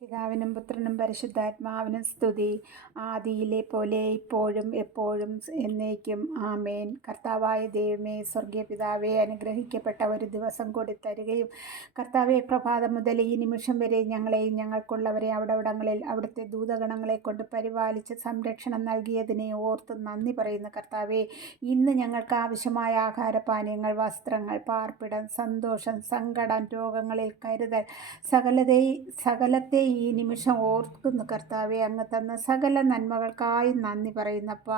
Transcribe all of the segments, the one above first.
പിതാവിനും പുത്രനും പരിശുദ്ധാത്മാവിനും സ്തുതി. ആദിയിലെ പോലെ ഇപ്പോഴും എപ്പോഴും എന്നേക്കും ആമേൻ. കർത്താവായ ദൈവമേ, സ്വർഗീയ പിതാവേ, അനുഗ്രഹിക്കപ്പെട്ട ഒരു ദിവസം കൂടി തരികയും കർത്താവെ, പ്രഭാതം മുതൽ ഈ നിമിഷം വരെ ഞങ്ങളെയും ഞങ്ങൾക്കുള്ളവരെ അവിടങ്ങളിൽ അവിടുത്തെ ദൂതഗണങ്ങളെ കൊണ്ട് പരിപാലിച്ച് സംരക്ഷണം നൽകിയതിനെ ഓർത്ത് നന്ദി പറയുന്നു. കർത്താവെ, ഇന്ന് ഞങ്ങൾക്ക് ആവശ്യമായ ആഹാരപാനീയങ്ങൾ, വസ്ത്രങ്ങൾ, പാർപ്പിടം, സന്തോഷം, സങ്കടം, രോഗങ്ങളിൽ കരുതൽ, സകലത്തെ ഈ നിമിഷം ഓർക്കുന്നു. കർത്താവെ, അങ്ങ് തന്ന സകല നന്മകൾക്കായി നന്ദി പറയുന്നപ്പ.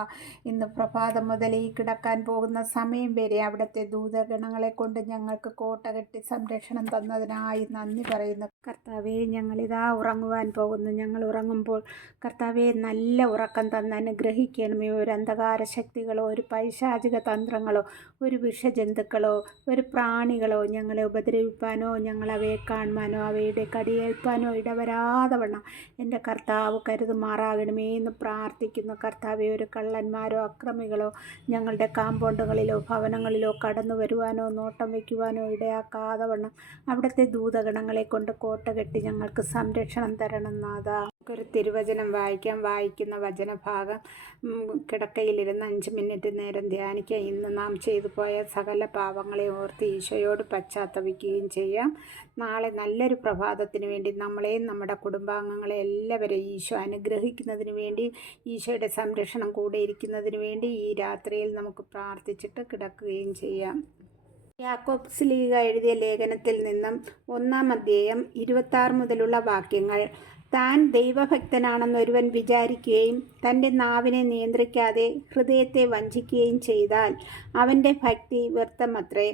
ഇന്ന് പ്രഭാതം മുതൽ ഈ കിടക്കാൻ പോകുന്ന സമയം വരെ അവിടുത്തെ ദൂതഗണങ്ങളെ കൊണ്ട് ഞങ്ങൾക്ക് കോട്ട കെട്ടി സംരക്ഷണം തന്നതിനായി നന്ദി പറയുന്നു. കർത്താവെ, ഞങ്ങളിതാ ഉറങ്ങുവാൻ പോകുന്നു. ഞങ്ങൾ ഉറങ്ങുമ്പോൾ കർത്താവെ, നല്ല ഉറക്കം തന്ന് അനുഗ്രഹിക്കണമേ. ഒരു അന്ധകാര ശക്തികളോ, ഒരു പൈശാചിക തന്ത്രങ്ങളോ, ഒരു വിഷജന്തുക്കളോ, ഒരു പ്രാണികളോ ഞങ്ങളെ ഉപദ്രവിപ്പാനോ, ഞങ്ങളവയെ കാണുവാനോ, അവയുടെ കടിയേൽപ്പാനോ ഇടവരാതെ വണ്ണം എൻ്റെ കർത്താവ് കരുതുമാറാകണമേ എന്ന് പ്രാർത്ഥിക്കുന്നു. കർത്താവെ, ഒരു കള്ളന്മാരോ അക്രമികളോ ഞങ്ങളുടെ കാമ്പൗണ്ടുകളിലോ ഭവനങ്ങളിലോ കടന്നു വരുവാനോ നോട്ടം വയ്ക്കുവാനോ ഇടയാക്കാതെ വണ്ണം അവിടുത്തെ ദൂതഗണങ്ങളെ കൊണ്ട് കോട്ട കെട്ടി ഞങ്ങൾക്ക് സംരക്ഷണം തരണം നാഥ. ഒരു തിരുവചനം വായിക്കുന്ന വചനഭാഗം കിടക്കയിലിരുന്ന് 5 മിനിറ്റ് നേരം ധ്യാനിക്കുക. ഇന്ന് നാം ചെയ്തു പോയ സകല പാപങ്ങളെ ഓർത്ത് ഈശോയോട് പശ്ചാത്തപിക്കുകയും ചെയ്യാം. നാളെ നല്ലൊരു പ്രഭാതത്തിന് വേണ്ടി നമ്മളെയും നമ്മുടെ കുടുംബാംഗങ്ങളെ എല്ലാവരെയും ഈശോ അനുഗ്രഹിക്കുന്നതിന് വേണ്ടി, ഈശോയുടെ സംരക്ഷണം കൂടെ ഇരിക്കുന്നതിന് വേണ്ടി ഈ രാത്രിയിൽ നമുക്ക് പ്രാർത്ഥിച്ചിട്ട് കിടക്കുകയും ചെയ്യാം. യാക്കോബ് ശ്ലീഹ എഴുതിയ ലേഖനത്തിൽ നിന്നും 1-ാം അധ്യായം 26 മുതലുള്ള വാക്യങ്ങൾ. താൻ ദൈവഭക്തനാണെന്ന് ഒരുവൻ വിചാരിക്കുകയും തൻ്റെ നാവിനെ നിയന്ത്രിക്കാതെ ഹൃദയത്തെ വഞ്ചിക്കുകയും ചെയ്താൽ അവൻ്റെ ഭക്തി വ്യർത്ഥമത്രേ.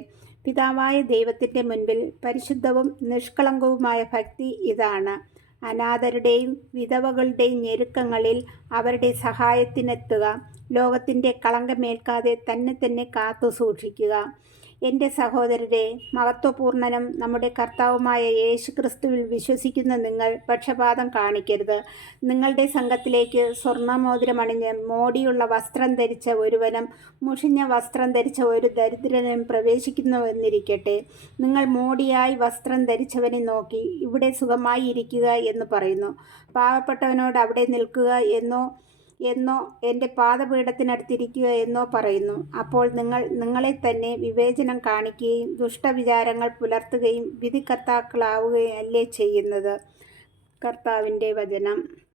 പിതാവായ ദൈവത്തിൻ്റെ മുൻപിൽ പരിശുദ്ധവും നിഷ്കളങ്കവുമായ ഭക്തി ഇതാണ്: അനാഥരുടെയും വിധവകളുടെയും ഞെരുക്കങ്ങളിൽ അവരുടെ സഹായത്തിനെത്തുക, ലോകത്തിൻ്റെ കളങ്കമേൽക്കാതെ തന്നെ കാത്തു സൂക്ഷിക്കുക. എൻ്റെ സഹോദരരെ, മഹത്വപൂർണനും നമ്മുടെ കർത്താവുമായ യേശു ക്രിസ്തുവിൽ വിശ്വസിക്കുന്ന നിങ്ങൾ പക്ഷപാതം കാണിക്കരുത്. നിങ്ങളുടെ സംഘത്തിലേക്ക് സ്വർണ്ണമോതിരമണിഞ്ഞ് മോടിയുള്ള വസ്ത്രം ധരിച്ച ഒരുവനും മുഷിഞ്ഞ വസ്ത്രം ധരിച്ച ഒരു ദരിദ്രനും പ്രവേശിക്കുന്നുവെന്നിരിക്കട്ടെ. നിങ്ങൾ മോടിയായി വസ്ത്രം ധരിച്ചവനെ നോക്കി ഇവിടെ സുഖമായി ഇരിക്കുക എന്ന് പറയുന്നു. പാവപ്പെട്ടവനോട് അവിടെ നിൽക്കുക എന്നോ എൻ്റെ പാദപീഠത്തിനടുത്തിരിക്കുക എന്നോ പറയുന്നു. അപ്പോൾ നിങ്ങളെ തന്നെ വിവേചനം കാണിക്കുകയും ദുഷ്ടവിചാരങ്ങൾ പുലർത്തുകയും വിധികർത്താക്കളാവുകയും അല്ലേ ചെയ്യുന്നത്. കർത്താവിൻ്റെ വചനം.